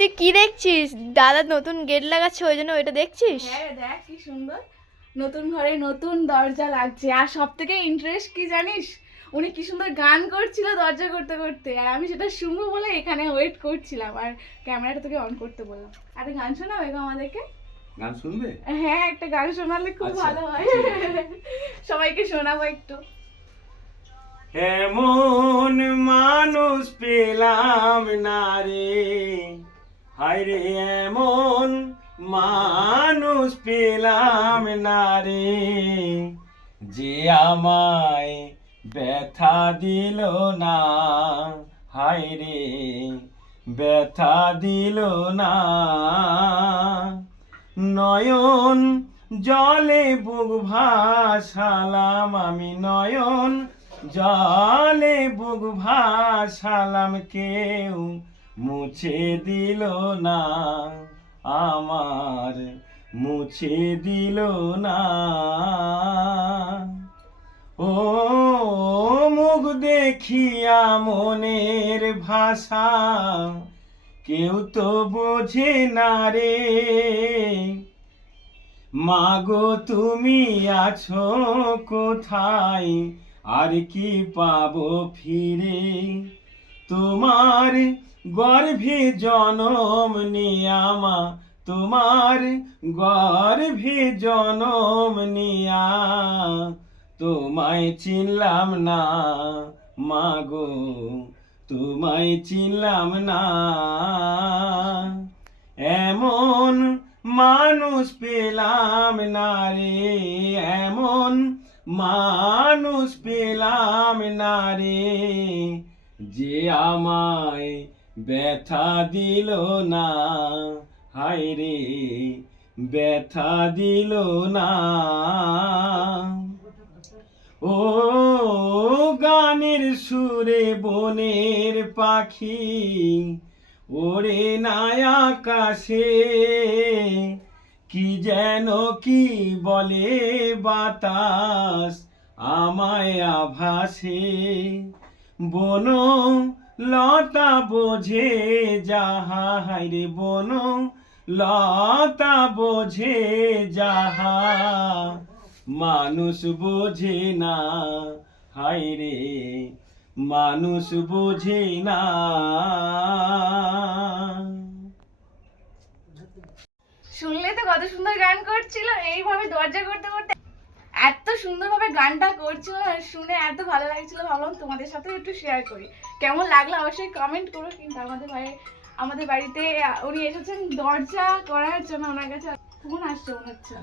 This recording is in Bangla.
তুই কি দেখছিস? দাদা নতুন গেট লাগাচ্ছে ওই জন্য ওইটা দেখছিস? হ্যাঁ দেখ কি সুন্দর। নতুন ঘরে নতুন দরজা লাগছে। আর সব থেকে ইন্টারেস্ট কি জানিস? উনি কি সুন্দর গান করছিল দরজা করতে করতে। আর আমি সেটা শুনব বলে এখানে ওয়েট করছিলাম। আর ক্যামেরাটা তোকে অন করতে বললাম। একটা গান শোনাবে গো আমাদেরকে? গান শুনবে? হ্যাঁ একটা গান শোনালে খুব আচ্ছা। ভালো হয়। সবাইকে শোনাবো একটু। এমন মানুষ পেলাম না রে। হায় রে এমন মানুষ পেলাম না রে, যে আমায় ব্যথা দিল না। হায় রে ব্যথা দিল না। নয়ন জলে বুক ভাসালাম আমি, নয়ন জলে বুক ভাসালাম কেউ মুছে দিল না, আমার মুছে দিল না। ও, মুখ দেখিয়া মনের ভাষা কেউ তো বোঝে না রে। মাগো, তুমি আছো কোথায়? আর কি পাবো ফিরে? তোমার গর্ভে জনম নিয়ামা, তোমার গর্ভে জনম নিয়া। তোমায় চিনলাম না মাগো তোমায় চিনলাম না। এমন মানুষ পেলাম না রে, এমন মানুষ পেলাম না রে, যে আমায় ব্যথা দিল না, হায় রে, ব্যথা দিল না। ও গানের সুরে বনের পাখি, ওরে নাই আকাশে কি যেন কি বলে বাতাস আমায় আভাসে। বন লতা বোঝে যাহা হাইরে বন, লতা বোঝে যাহা। মানুষ বোঝে না হাইরে মানুষ বোঝে না। শুনলে তো কত সুন্দর গান করছিল, এইভাবে দরজা করতে করতে এত সুন্দরভাবে গানটা করছ আর শুনে এত ভালো লাগছিল, ভাবলাম তোমাদের সাথে একটু শেয়ার করি। কেমন লাগল অবশ্যই কমেন্ট করো, কিন্তু আমাদের বাড়ি আমাদের বাড়িতে উনি এসেছেন দরজা করার জন্য, ওনার কাছে ফোন আসছে মনে হচ্ছে?